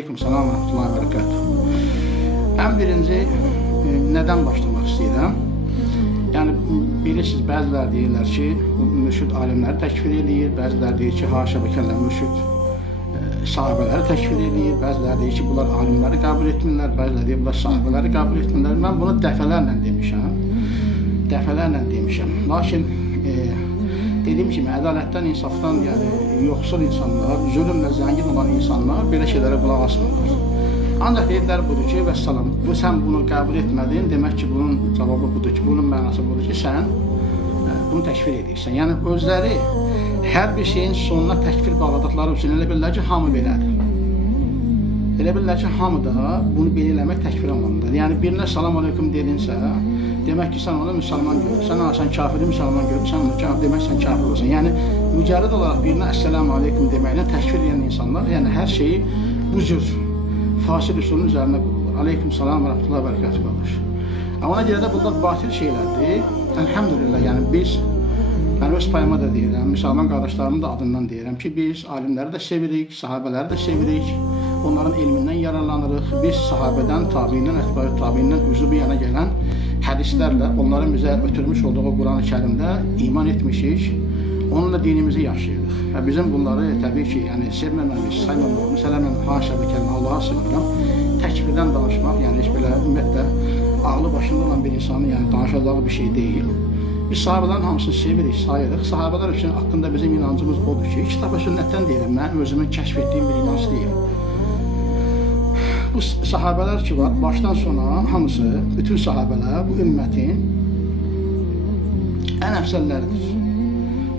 Aleykümselam ve rahmetullahi ve berekatuhu. Ben birinci neden başlamak istəyirəm? Yani bilirsiniz, bəziləri deyirlər ki, mürşid alimləri təkfir edir, bəziləri deyir ki, haşa və kəllə mürşid sahabələri təkfir edir, bəziləri deyir ki, bunlar alimləri qəbul etmirlər, bəziləri deyir, bunlar sahabələri qəbul etmirlər. Mən bunu dəfələrlə demişəm. Lakin dediyim kimi, ədalətdən, insafdan, yəni yoxsul insanlar, zülmlə zəngin olan insanlar belə şeylərə qulaq asmırlar. Ancaq deyirlər budur ki, vəssalam, sən bunu qəbul etmədin, demək ki, bunun cavabı budur ki, bunun mənası budur ki, sən bunu təkfir edirsən. Yəni, özləri hər bir şeyin sonuna təkfir bağladıqları üçün elə bilirlər ki, hamı belədir. Elə bilirlər ki, hamı da bunu belə eləmək təkfir anlamındadır. Yəni, birinə salam aleyküm dedinsə, demək ki, sən onu müsəlman görürsən, sən kafiri müsəlman görürsən, demək sən kafir olursan. Yəni, mücərrəd olaraq birinə əssəlamu aleyküm deməklə təkfir edən insanlar, yəni hər şeyi bu cür fasil üsulun üzərində qururlar. Aleyküm salam və rahmetullahi və berekatuhu qardaş. Ona görə də bunlar batil şeylərdir. Elhamdülillah, yəni biz, mən öz payıma da deyirəm, müsəlman qardaşlarımın da adından deyirəm ki, biz alimləri də sevirik, sahabələri də sevirik, onların elmindən yararlanırıq. Biz sahabədən, tabiindən, ətbari tabiindən üzü bir yana gələn hədislərlə, onların bizə ötürmüş olduğu Quran-ı Kərimdə iman etmişik, onunla dinimizi yaşayırıq. Və bizim bunları təbii ki, yəni sevməməmiz, saymamamız, sələmən, haşa və kəlmə, Allah'a sığınıram, təkbirdən danışmaq, yəni heç belə ümumiyyətlə ağlı başında olan bir insanın yəni danışacağı bir şey deyil. Biz sahabələrin hamısını sevirik, sayırıq. Sahabələr üçün haqqında bizim inancımız odur ki, kitab və sünnətdən deyirəm, mən özümün kəşf etdiyim bir inanc deyil. Bu sahabələr ki var, başdan sona hamısı, bütün sahabələr bu ümmətin ən əfsəlləridir.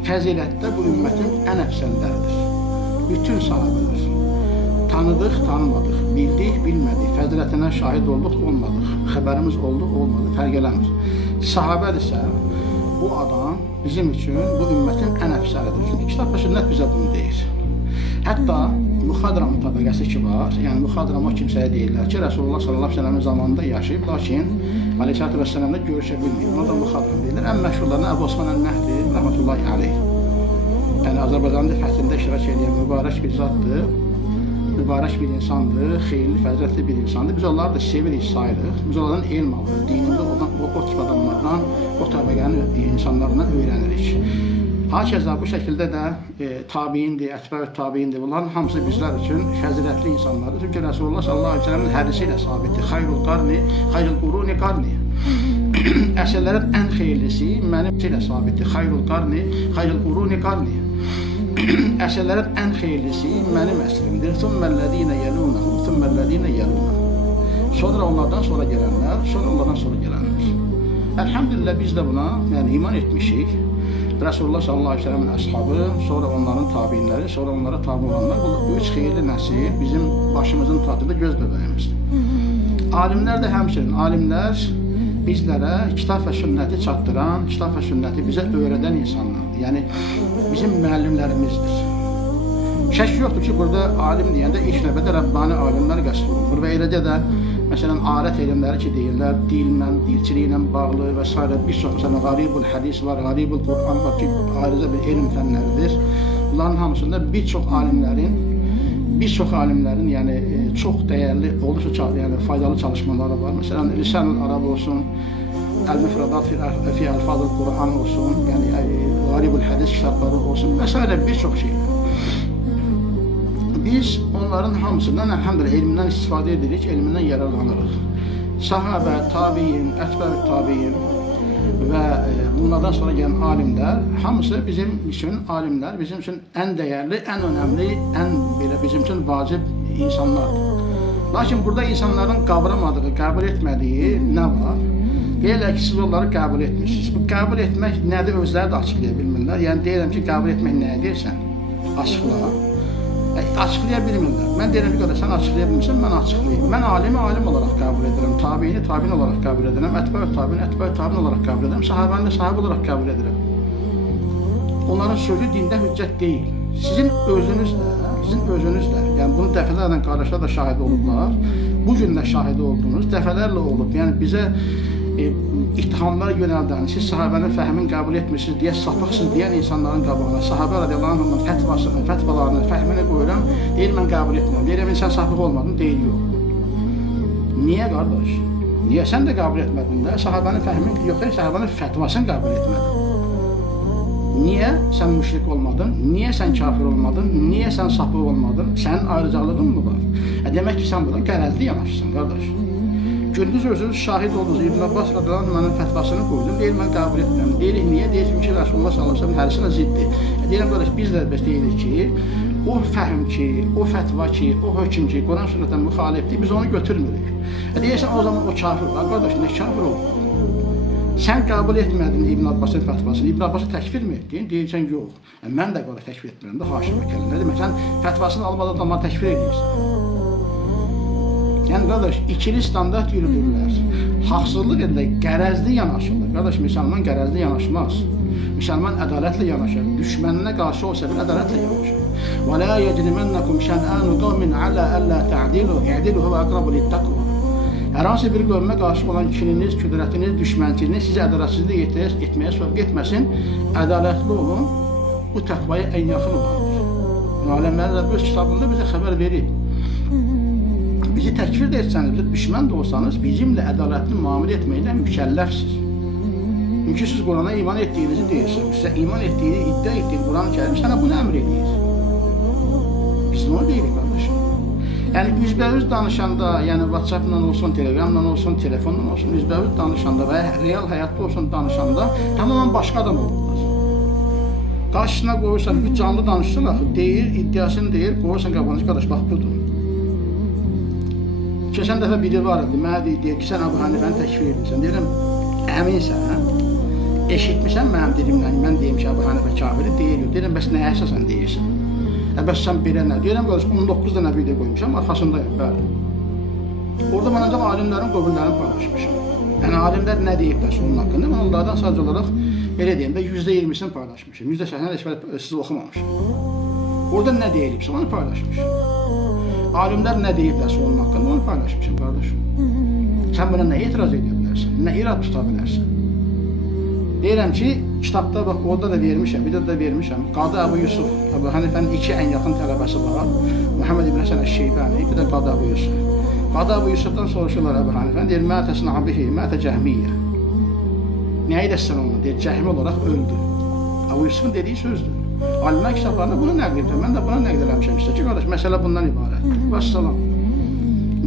Fəzilətdə bu ümmətin ən əfsəlləridir. Bütün sahabələr. Tanıdıq, tanımadıq, bildik, bilmədik, fəzilətinə şahid olduq, olmadıq, xəbərimiz oldu, olmadı, fərq eləmir. Sahabədirsə, bu adam bizim üçün bu ümmətin ən əfsəlidir. Çünki kitab və sünnət bizə bunu deyir. Hətta Muxadram təbəqəsi ki var, yəni Muxadrama kimsəyə deyirlər ki, Resulullah sallallahu aleyhi ve sellem'in zamanında yaşayıb, lakin aleyhissalatu vesselam'la görüşə bilməyib. Ona da Muxadram deyirlər. Ən məşhurlarına Əbu Osman Əl-Nəhdi, rahmetullahi aleyh. Yəni Azərbaycanın fəthində iştirak edən mübarək bir zatdır, mübarək bir insandır, xeyirli, fəzilətli bir insandır. Biz onları da sevirik, sayırıq. Biz onlardan elm alırıq, dinimizdə o tip adamlardan, o təbəqənin insanlarından öyrənirik. Hakeza bu şəkildə də tabiindir, ətbə-ü tabiindir. Bunların hamısı bizlər üçün fəzilətli insanlardır. Çünki Resulullah sallallahu aleyhi ve sellem'in hədisi ilə sabitdir. Xayrul qarni, xayrul quruni qarni. Əsrlərin ən xeyirlisi mənim ilə sabitdir. Xayrul qarni, xayrul quruni qarni. Əsrlərin ən xeyirlisi mənim əsrimdir. Thumməl-ləzīnə yəlunəhum, thumməl-ləzīnə yəlunəhum. Sonra onlardan sonra gələnlər, sonra onlardan sonra gələnlər. Elhamdülillah biz də buna yəni iman etmişik. Resulullah sallallahu aleyhi ve sellem'in əshabı, sonra onların tabiinləri, sonra onlara tabi olanlar, bu üç xeyirli nəsil bizim başımızın tatlıda göz bəbəyimizdir. Alimlər də həmçinin, alimlər bizlərə kitab və sünnəti çatdıran, kitab və sünnəti bizə öyrədən insanlardır. Yəni, bizim müəllimlərimizdir. Şək yoxdur ki, burada alim deyəndə ilk növbədə Rəbbani alimlər qəsd olunur və eləcə də məsələn, arət elmləri ki deyirlər, dillə, dilçiliklə bağlı və s. Bir çox, məsələn, qaribul hədis var, qaribul Qur'an var ki, ayrıca bir elm fənləridir. Bunların hamısında bir çox alimlərin yəni, çox dəyərli, olduqca yəni, faydalı çalışmaları var. Məsələn, Lisan-ül Arab olsun, Əl-Müfradat fi Əlfazıl Qur'an olsun, yəni, qaribul hədis kitabları olsun və s. bir çox şey. Biz onların hamısından, elhamdülillah, elmindən istifadə edirik, elmindən yararlanırıq. Sahabə, tabiin, ətbə-ü tabiin və bunlardan sonra gələn alimlər, hamısı bizim üçün, alimlər bizim üçün ən dəyərli, ən önəmli, ən belə bizim üçün vacib insanlardır. Lakin burada insanların qavramadığı, qəbul etmədiyi nə var? Deyirlər ki, siz onları qəbul etmişsiniz. Bu qəbul etmək nədir, özləri də açıqlaya bilmirlər. Yəni deyirəm ki, qəbul etmək nəyə deyirsən? Açıqla. Açıqlaya bilmirlər. Mən deyirəm ki, sən açıqlaya bilmirsən, mən açıqlayayım. Mən alimi alim olaraq qəbul edirəm, tabiini tabiin olaraq qəbul edirəm, ətbə-ü tabiin olaraq qəbul edirəm, sahabəni də sahib olaraq qəbul edirəm. Onların sözü dində hüccət deyil. Sizin özünüzlə, yəni bunu dəfələrlə qardaşlar da şahid olublar, bu gün də şahid oldunuz, dəfələrlə olub. Yəni bizə ittihamlar yönəldən, siz sahabənin fəhmini qəbul etmirsiniz deyə sapıqsınız deyən insanların qabağına sahabə radiyallahu anhın fətvasını, fətvalarını, fəhmini qoyuram, deyir mən qəbul etmirəm. Deyirəm sən sapıq olmadın, deyir yox. Niyə qardaş? Niyə sən də qəbul etmədin də? Sahabənin fəhmini yox, sahabənin fətvasını qəbul etmədin. Niyə sən müşrik olmadın? Niyə sən kafir olmadın? Niyə sən sapıq olmadın? Sənin ayrıcalığın mı var? Demək ki, sən buradan qərəzli yanaşırsan, qardaş. Gündüz özünüz şahid oldunuz, İbn Abbas radiyallahu anhın fətvasını qoydum, deyir, mən qəbul etmirəm. Deyirik, niyə? Deyirik ki, Rasulullah sallallahu aleyhi ve sellem hərisinə ziddir. Deyirəm, qardaş, biz də deyirik ki, o fəhm ki, o fətva ki, o hökm ki, Quran sünnətdən müxalifdir, biz onu götürmürük. Deyirsən, o zaman o kafir var. Qardaş, nə kafir olur? Sən qəbul etmədin İbn Abbasın fətvasını, İbn Abbası təkfir mi etdin? Deyirsən, yox. Mən də qardaş təkfir etmirəm də, haşa və kəllə. Nə demək, sən fətvasını almadan adamları təkfir edirsən. Yəni, qardaş, ikili standart yürüdürlər. Haqsızlıq edirlər, qərəzli yanaşırlar. Qardaş, müsəlman qərəzli yanaşmaz. Müsəlman ədalətlə yanaşır. Düşməninə qarşı olsa bir ədalətlə yanaşır. وَلَا يَجْرِمَنَّكُمْ شَنْآنُ قَوْمٍ عَلَى أَلَّا تَعْدِلُوا اِعْدِلُوا هُوَ أَقْرَبُ لِلتَّقْوَى. Hər hansı bir qövmə qarşı olan kininiz, küdrətiniz, düşmənçiliğiniz sizi ədalətsizlik etməyə sövq etməsin. Ədalətli olun, bu təqvaya ən yaxın olandır. Aləmlər Rəbb öz kitabında bizə xəbər verir. Bizi təkfir də etsəniz, düşmən də olsanız, bizimlə ədalətli müamilə etməklə mükəlləfsiz. Çünki siz Qurana iman etdiyinizi deyirsiniz. Sizə iman etdiyini, iddia etdiyini Quran-ı Kərim sənə bunu əmr edir. Biz onu deyirik, qardaşım. Yəni, üzbəüz danışanda, yəni WhatsApp-la olsun, Telegram-la olsun, telefonla olsun, üzbəüz danışanda və real həyatda olsun danışanda tamamen başqa adam olurlar. Qarşısına qoyursan, bir canlı danışsın, deyir, iddiasını deyir, qoyursan qabağınızı, qardaş, bax, budur. Keçən dəfə biri var idi, mənə deyir ki, sən Əbu Hanifəni təkfir edirsən. Deyirəm, əminsən, eşitmirsən mənim dilimlə, mən deyim ki, Əbu Hanifə kafiri deyir, deyirəm, bəs nəyə əsasən deyirsən? Bəs sən belə nə? Deyirəm, qardaş, 19 dənə video qoymuşam, arxasındayım, bəli. Orada mən ancaq alimlərin qövüllərini paylaşmışam. Yəni, alimlər nə deyib bəs onun haqqında? Mən onlardan sadəcə olaraq, belə deyim də, %20'sini paylaşmışam, %80'ni heç siz oxumamışam. Orada nə deyilibsə, onu paylaşmışam. Alimlər nə deyiblərsə onun haqqında, onu paylaşmışam, qardaşım. Sən buna nə etiraz edə bilərsən, nə irad tuta bilərsən? Deyirəm ki, kitabda, bax, orada da vermişəm, videoda da vermişəm. Qadı Əbu Yusuf, Əbu Hanifənin 2 ən yaxın tələbəsi var. Muhammed İbn Həsən Əş-Şeybəni, bir də Qadı Əbu Yusuf. Qadı Əbu Yusufdan soruşurlar Əbu Hanifəni, deyir, mətə sınabihi, mətə cəhmiyyə. Nə edəsən onu, deyir, cəhmi olaraq öldü. Əbu Yusufun dediyi sözdür. Alimlər kitablarında bunu nəql edir. Mən də buna nəql eləmişəm. İşte ki, qardaş, məsələ bundan ibarətdir. Vəssalam.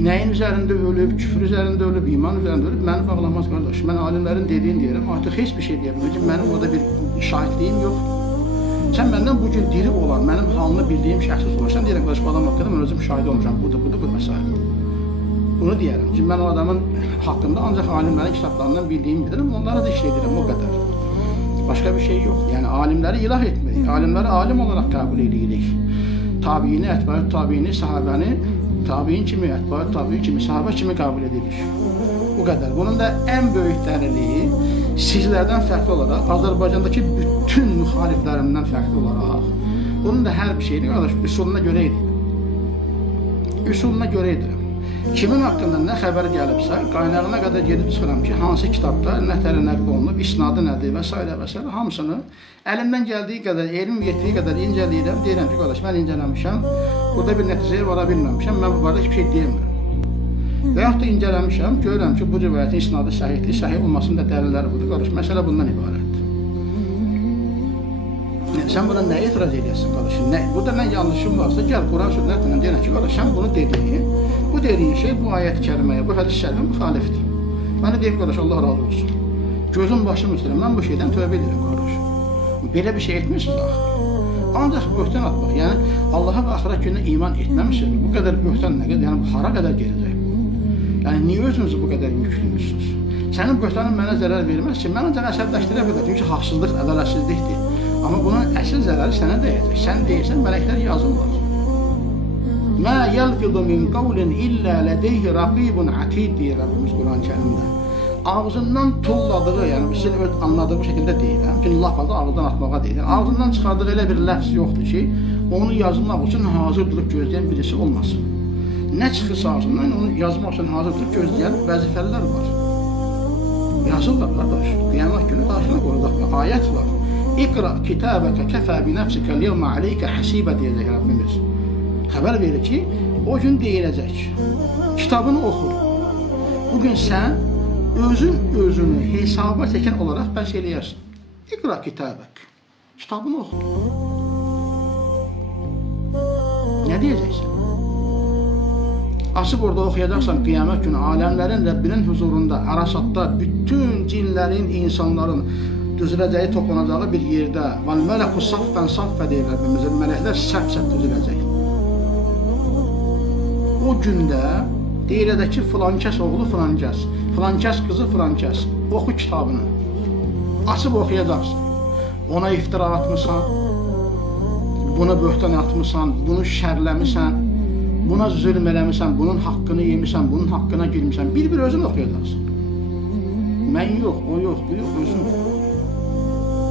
Nəyin üzərində ölüb, küfür üzərində ölüb, iman üzərində ölüb, məni bağlamaz, qardaş. Mən alimlərin dediyini deyirəm, artıq heç bir şey deyə bilmir ki, mənim orada bir şahidliyim yoxdur. Sən məndən bugün diri olan, mənim halını bildiyim şəxsi soruşsan, deyirəm, qardaş, bu adam haqqında mən özüm şahid olmuşam, budur, məsələ. Bunu deyərəm ki, mən o adamın haqqında ancaq alimlərin kitablarından bildiyimi bilirim, onlara da işlə edirəm, o qədər. Başqa bir şey yox. Yəni, alimləri ilah etmirik, alimləri alim olaraq qəbul edirik. Tabiini, ətbəət tabiini, sahabəni, tabiin kimi, ətbəət tabiin kimi, sahabə kimi qəbul edirik. Bu qədər. Bunun da ən böyük dəlili sizlərdən fərqli olaraq, Azərbaycandakı bütün müxaliflərimdən fərqli olaraq, bunun da hər bir şeyini, qardaş, üsuluna görə edirəm. Üsuluna görə edirəm. Kimin haqqında nə xəbər gəlibsə, qaynağına qədər gedib çıxıram ki, hansı kitabda nətəri nəql olunub, isnadı nədir və s. və s. Hamısını əlimdən gəldiyi qədər, elm yetdiyi qədər incələyirəm, deyirəm ki, qardaş, mən incələmişəm, burada bir nəticəyə vara bilməmişəm, mən bu barədə hiçbir şey deyimirəm. Və yaxud da incələmişəm, görürəm ki, bu rivayətin isnadı səhihdir, səhih olmasının da dəlilləri budur, qardaş, məsələ bundan ibarətdir. Sən buna nə etiraz edəsən, qardaş? Burada nə yanlışım varsa, gəl Quran sünnətlə deyirəm ki, qardaş, sən bunu dediyin, bu dediyin şey bu ayət-i kəriməyə, bu hədis-i şərifə müxalifdir. Mənə deyim, qardaş, Allah razı olsun. Gözüm başım üstünə, mən bu şeydən tövbə edirəm, qardaş. Belə bir şey etmirsiniz axı. Ancaq böhtan atmaq, yəni Allaha və axirət gününə iman etməmişsiniz, bu qədər böhtan nə qədər, yəni bu hara qədər gedəcək? Yəni, niyə özünüzü bu qədər yüklüyürsünüz? Sənin böhtanın mənə zərər verməz ki, mən ancaq əsəbləşdirə bilər, çünki haqsızlıq, ədalətsizlikdir. Amma bunun əsl zərəri sənə dəyəcək. Sən deyirsən, mələklər yazırlar. Mə yəlfidu min qavlin illə lədeyhi raqibun atid deyir Rəbbimiz Quran-ı Kərimdə. Ağzından tulladığı, yəni sizin öz anladığı şəkildə deyirəm. Çünki laf adı ağızdan atmağa deyir. Ağzından çıxardığı elə bir ləfz yoxdur ki, onu yazmaq üçün hazır durub gözləyən birisi olmasın. Nə çıxırsa ağzından onu yazmaq üçün hazır durub gözləyən vəzifəlilər var. Yazırlar qardaş. Qiyamət günü qarşına qoyulacaq bir ayət var. İqra kitabaka kafa bi nafsika al-yawma alayka hasiba deyəcək Rəbbimiz. Xəbər verir ki, o gün deyiləcək. Kitabını oxu. Bugün sən özünü hesaba çəkən olaraq bəs eləyərsən. İqra kitabak. Kitabını oxu. Nə deyəcəksən? Açıb orada oxuyacaqsan qiyamət günü aləmlərin Rəbbinin huzurunda, Arasatda bütün cinlərin, insanların düzüləcəyi, toplanacağı bir yerdə vel mələku saffən saffə deyir Rəbbimizin, mələklər səf-səf düzüləcək. O gündə deyiləcək ki, filankəs oğlu filankəs, filankəs qızı filankəs, oxu kitabını. Açıb oxuyacaqsın. Ona iftira atmışsan, buna böhtan atmışsan, bunu şərləmişsən, buna zülm eləmişsən, bunun haqqını yemişsən, bunun haqqına girmişsən, bir özün oxuyacaqsın. Mən yox, o yox, bu yox, özün.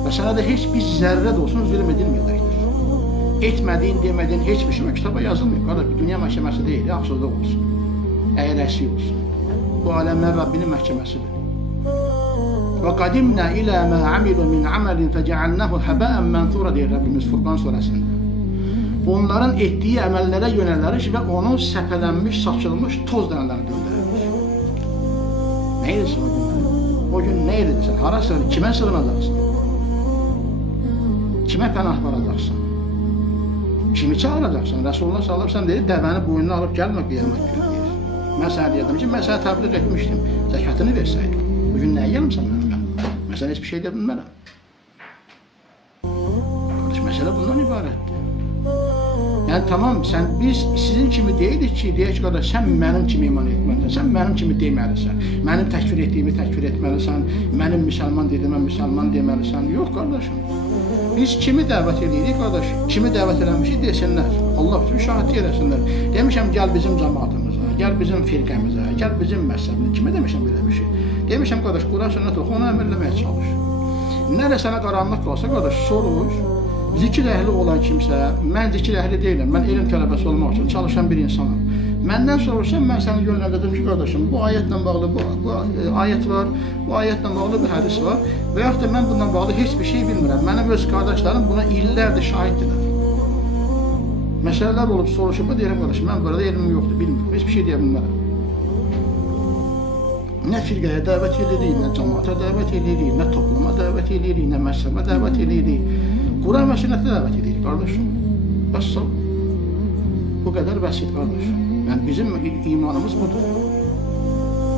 Və sənə də heç bir zərrə də olsun zülm edilməyəcəkdir. Etmədiyin, demədiyin heç bir şey o kitaba yazılmıyor. Qardaş, dünya məhkəməsi deyil, yaxşılıqda olsun, əyləsi olsun. Bu aləmlər Rabbinin məhkəməsidir. Və qadimnə ilə mə amilu min amalin fəcəalnahu həbəən mənthura deyir Rabbimiz Furqan surəsində. Onların etdiyi əməllərə yönələrik və onun səpələnmiş, saçılmış toz dənələrini göndəririk. Nə edirsən o gün? O gün nə edirsən? Hara sığınacaqsan? Kimə sığınacaqsan? Kimə pənah varacaqsan? Kimi çağıracaqsan? Resulullah sallallahu əleyhi və səlləm deyir, dəvəni boynuna alıb gəlmə qiyamət günü deyir. Mən sənə deyirdim ki, mən sənə təbliğ etmişdim, zəkatını versəydin. Bugün nəyə gəlmişsən mənim? Mən sənə heç bir şey deyə bilmərəm. Qardaş, məsələ bundan ibarətdir. Yəni tamam, sizin kimi deyilik ki, deyək ki, qardaş, sən mənim kimi iman etməlisən, sən mənim kimi deməlisən, mənim təkfir etdiyimi təkfir etməlisən, mənim müsəlman dediyimə müsəlman deməlisən. Yox, qardaşım. Biz kimi dəvət edirik, qardaş, kimi dəvət eləmişik desinlər. Allah üçün şahidlik eləsinlər. Demişəm, gəl bizim cəmaatımıza, gəl bizim firqəmizə, gəl bizim məzhəbimizə. Kimə demişəm belə bir şey? Demişəm, qardaş, Quran sünnət oxu, onu əmr eləməyə çalış. Nələ sənə qaranlıq qalsa, qardaş, soruş. Zikir əhli olan kimsə, mən zikir əhli deyiləm, mən elm tələbəsi olmaq üçün çalışan bir insanım. Məndən soruşsan, mən səni yönləndirdim ki, qardaşım, bu ayətlə bağlı bu ayət var, bu ayətlə bağlı bir hədis var və yaxud da mən bundan bağlı heç bir şey bilmirəm. Mənim öz qardaşlarım buna illərdir şahiddirlər. Məsələlər olub soruşub, deyirəm, qardaşım, mən burada elmim yoxdur, bilmirəm, heç bir şey deyə bilmərəm. Nə firqəyə dəvət edirik, nə cəmaata dəvət edirik, nə topluma dəvət edirik, nə məzhəbə dəvət edirik. Quran və sünnətə dəvət edirik, qardaşım. Bəs sağ. Bu qədər bəsit, qardaşım. Yəni, bizim imanımız budur.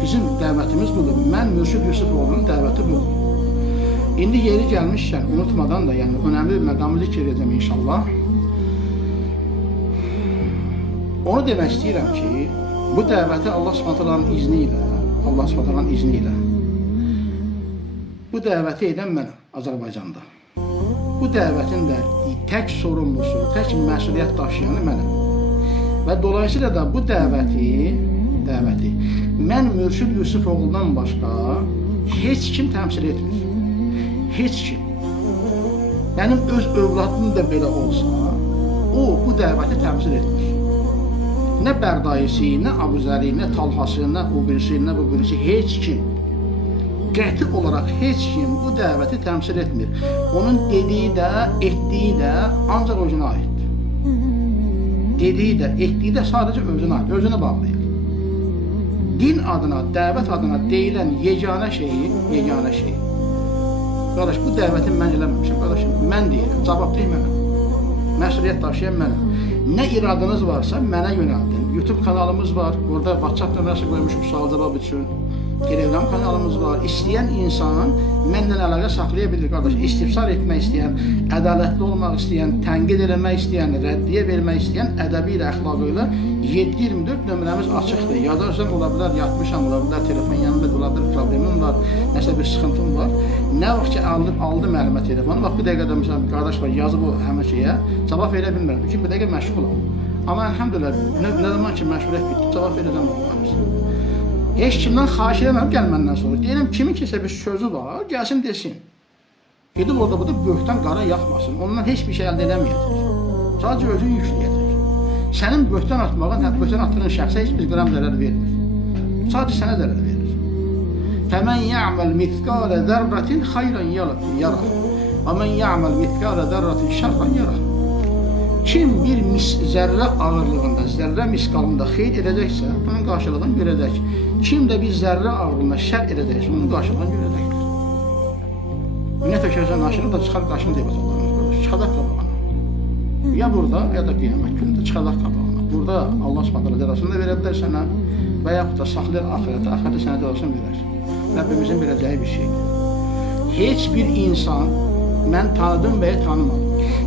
Bizim dəvətimiz budur. Mən Mürşid Yusufoğlu'nun dəvəti budur. İndi yeri gəlmişkən, unutmadan da, yəni, önəmli bir məqamı zikr edəcəm inşallah. Onu demək istəyirəm ki, bu dəvəti Allah Subhanahu izni ilə, bu dəvəti edən mənəm Azərbaycanda. Bu dəvətin də tək sorumlusu, tək məsuliyyət daşıyanı mənəm. Və dolayısıyla da bu dəvəti mən Mürşid Yusufoğlu'dan başqa heç kim təmsil etmir. Heç kim. Mənim öz övladım da belə olsa, o bu dəvəti təmsil etmir. Nə Bərdayisi, nə Abuzəri, nə Talhası, nə o birisi, nə bu birisi, heç kim. Qəti olaraq heç kim bu dəvəti təmsil etmir. Onun dediyi də, etdiyi də ancaq özünə aiddir. Dediyi də, etdiyi də sadəcə özünə aid, özünə bağlayır. Din adına, dəvət adına deyilən yeganə şeyi. Qardaş, bu dəvəti mən eləməmişəm, qardaşım, mən deyirəm, cavabdeh mənəm. Məsuliyyət daşıyan mənəm. Nə iradınız varsa mənə yönəldin. YouTube kanalımız var, orada WhatsApp nömrəsi qoymuşum sual-cavab üçün. Telegram kanalımız var. İstəyən insan məndən əlaqə saxlaya bilir, qardaş. İstifsar etmək istəyən, ədalətli olmaq istəyən, tənqid eləmək istəyən, rəddiyə vermək istəyən, ədəbi ilə, əxlaqı ilə 7/24 nömrəmiz açıqdır. Yazarsan, ola bilər, yatmışam, ola bilər, telefon yanımda, ola bilər, problemim var, nəsə bir sıxıntım var. Nə vaxt ki, aldım əlimə telefonu, bax, bir dəqiqədə məsələn, bir qardaş var, yazıb o həmin şeyə, cavab verə bilmirəm. Çünki bir dəqiqə məşğulam. Amma əlhəmdülillah, nə zaman ki, məşğuliyyət bitdi, cavab verəcəm olmalıyız. Heç kimdən xahiş edəməm, gəl məndən sonra. Deyirəm, kimin kimsə bir sözü var, gəlsin desin. Gedib orada burada böhtan qara yaxmasın, ondan heç bir şey əldə eləməyəcək. Sadəcə özünü yükləyəcək. Sənin böhtan atmağın, böhtan atdığın şəxsə heç bir qram zərər vermir. Sadəcə sənə zərər verir. فَمَنْ يَعْمَلْ مِثْقَالَ ذَرَّةٍ خَيْرًا يَرَهُ وَمَنْ يَعْمَلْ مِثْقَالَ ذَرَّةٍ شَرًّا يَرَهُ. Kim bir zərrə ağırlığında, zərrə misqalında xeyr edəcəksə, bunun qarşılığını görəcək. Kim də bir zərrə ağırlığında şər edəcəksə, onun qarşılığını görəcəkdir. Nə tökəcək naşırı da çıxar qarşını deyib Allah'ın, çıxacaq qabağına. Ya burada, ya da qiyamət günündə çıxacaq qabağına. Burada Allah Subhanahu cəzasını da verə bilər sənə və yaxud da saxlayır axirətə, axirətə sənə cəzasını verər. Rəbbimizin verəcəyi bir şeydir. Heç bir insan, mən tanıdım və ya tanımadım.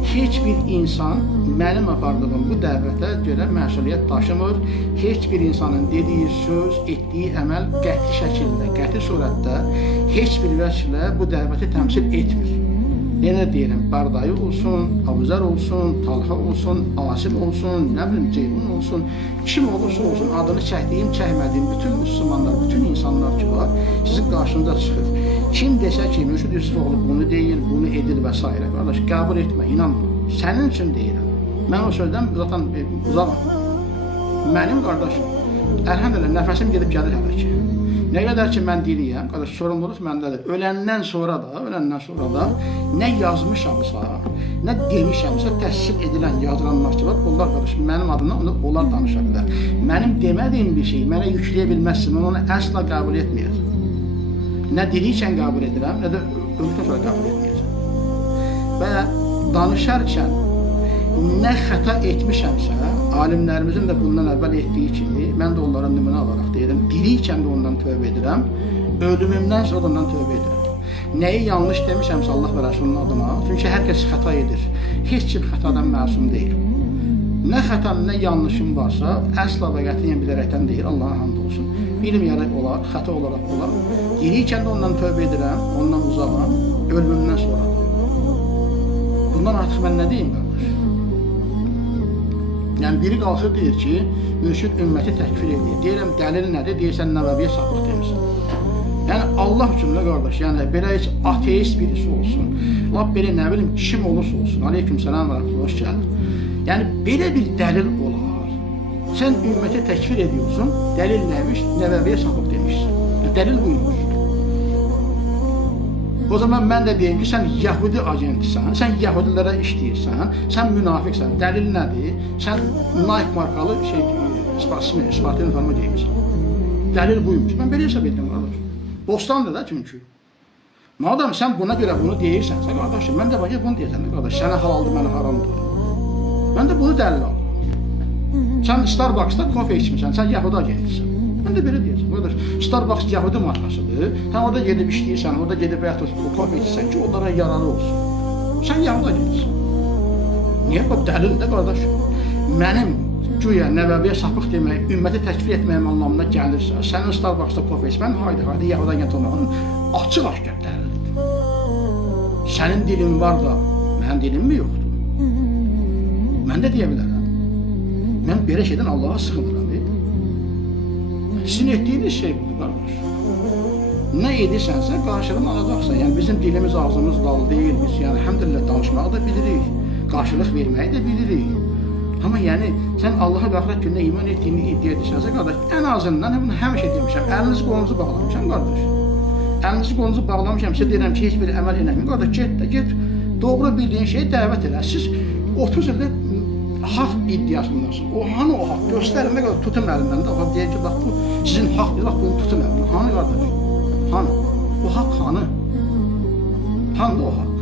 Heç bir insan mənim apardığım bu dəvətə görə məsuliyyət daşımır. Heç bir insanın dediyi söz, etdiyi əməl qəti şəkildə, qəti surətdə heç bir vəçlə bu dəvəti təmsil etmir. Yenə deyirəm, Bardayı olsun, Abuzər olsun, Talha olsun, Asim olsun, nə bilim Ceyhun olsun, kim olursa olsun, adını çəkdiyim, çəkmədiyim bütün Müslümanlar, bütün insanlar ki var, sizin qarşınıza çıxır. Kim desə ki, Mürşid Yusufoğlu bunu deyil, bunu edir və s. Qardaş, qəbul etmə, inanma. Sənin üçün deyirəm. Mən o sözdən zaten uzaqam. Mənim qardaşım, əlhəmdülillah, nəfəsim gedib gəlir hələ ki. Nə qədər ki mən deyirəm, qardaş, sorumluluq məndədir. Öləndən sonra da nə yazmışamsa, nə demişəmsə, təsvir edilən, yazılanlar ki var, onlar qardaş, mənim adımdan onlar danışa bilər. Mənim demədiyim bir şey mənə yükləyə bilməzsin, mən onu əsla qəbul etməyəcəm. Nə dirikən qəbul edirəm, nə də ömrükdən sonra qəbul etməyəcəm. Və danışarkən nə xəta etmişəmsə, alimlərimizin də bundan əvvəl etdiyi kimi, mən də onlara nümunə alaraq deyirəm, dirikən də ondan tövbə edirəm, ölümümdən sonra ondan tövbə edirəm. Nəyi yanlış demişəmsə Allah və Rəsulunun adına, çünki hər kəs xəta edir, heç kim xətadan məsum deyil. Nə xətam, nə yanlışım varsa, əsla və qətiyyən bilərəkdən deyil, Allah'a hamd olsun. Bilməyərək olar, xəta olaraq olar. Dirikən də ondan tövbə edirəm, ondan uzaqam, ölümümdən sonra. Bundan artıq mən nə deyim, qardaş? Yəni, biri qalxır deyir ki, mürşid ümməti təkfir edir. Deyirəm, dəlil nədir? Deyirsən, Nəbəviyə sapıq demişsən. Yəni, Allah üçün də qardaş, yəni, belə heç ateist birisi olsun, lap belə nə bilim, kim olursa olsun, aleyküm sələm və rəhmətullah, hoş gəldin. Yəni, belə bir dəlil olar. Sən ümməti təkfir ediyorsun, dəlil nəymiş? Nəbəviyə sapıq demişsin. Dəlil buymuş. O zaman mən də deyim ki, sən Yahudi agentisən, sən Yahudilərə işləyirsən, sən münafiqsən. Dəlil nədir? Sən Nike markalı Spartan informa deyirsən. Dəlil buymuş. Mən belə hesab edirəm, qardaş. Bostandır da çünki. Madem sən buna görə bunu deyirsənsə, qardaşım, mən də var ki, bunu deyirsən, qardaş, sənə halaldır, mənə haramdır. Mən də bunu dəlil aldım. Sən Starbucks'da kofe içmirsən, sən Yahudi agentisən. Mən də belə deyəcəm, qardaş, Starbucks Yahudi markasıdır. Sən orada gedib işləyirsən, orada gedib kofe içsən ki, onlara yararlı olsun. Sən Yahudi agentisən. Niyə? Bu dəlildir, qardaş. Mənim güya Nəbəviyə sapıq demək, ümməti təkfir etməyim anlamına gəlirsə, sənin Starbucks'da kofe içmən, haydi, Yahudi agent olmağın açıq-aşkar dəlildir. Sənin dilin var da, mənim dilim mi yoxdur? Mən də deyə bilərəm. Mən belə şeydən Allah'a sıxıntıram. Sizin etdiyiniz şey budur, qardaş. Nə edirsənsə, qarşılığını alacaqsan. Yəni, bizim dilimiz, ağzımız dal deyil. Biz, yəni, həmdülillah, danışmağı da bilirik. Qarşılıq verməyi də bilirik. Amma, yəni, sən Allah'a və axirət gününə iman etdiyini iddia edirsənsə, qardaş, ən azından, bunu həmişə demişəm, əlinizi qolunuzu bağlamışam, qardaş. Əlinizi qolunuzu bağlamışam, sizə deyirəm ki, heç bir əməl eləməyin. Qardaş, get, doğru bildiyin şeyi dəvət elə. Siz 30 ildə haqq iddiasındasın. O hanı o haqq? Göstərin, nə qədər tutun əlindən də. O deyir ki, bax bu sizin haqdır, bax bunu tutun əlindən. Hanı qardaş? Hanı? O haqq hanı? Hanı o haqq?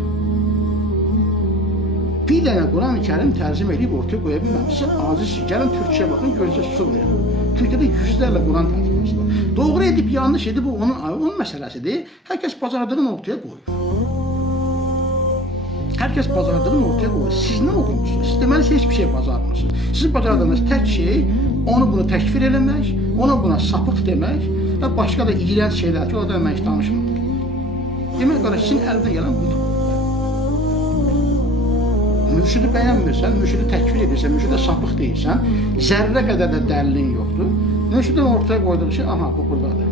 Bir dənə Quran-ı Kərim tərzim edib ortaya qoya bilməmişsə, acizsiz. Gəlin Türkçəyə baxın, görəcək su verin. Türkiyədə yüzlərlə Quran tərcüməsi var. Doğru edib, yanlış edib, o onun məsələsidir. Hər kəs bacardığını ortaya qoyur. Hər kəs bacardığını ortaya qoyur. Siz nə oxumuşsunuz? Siz deməli heç bir şey bacarmırsınız. Sizin bacardığınız tək şey onu bunu təkfir eləmək, ona buna sapıq demək və başqa da iğrənc şeylər ki, orada mən heç danışmıram. Demək qardaş, sizin əlindən gələn budur. Mürşidi bəyənmirsən, mürşidi təkfir edirsən, mürşidə sapıq deyirsən, zərrə qədər də dəlilin yoxdur. Mürşidin ortaya qoyduğu şey, aha, bu buradadır.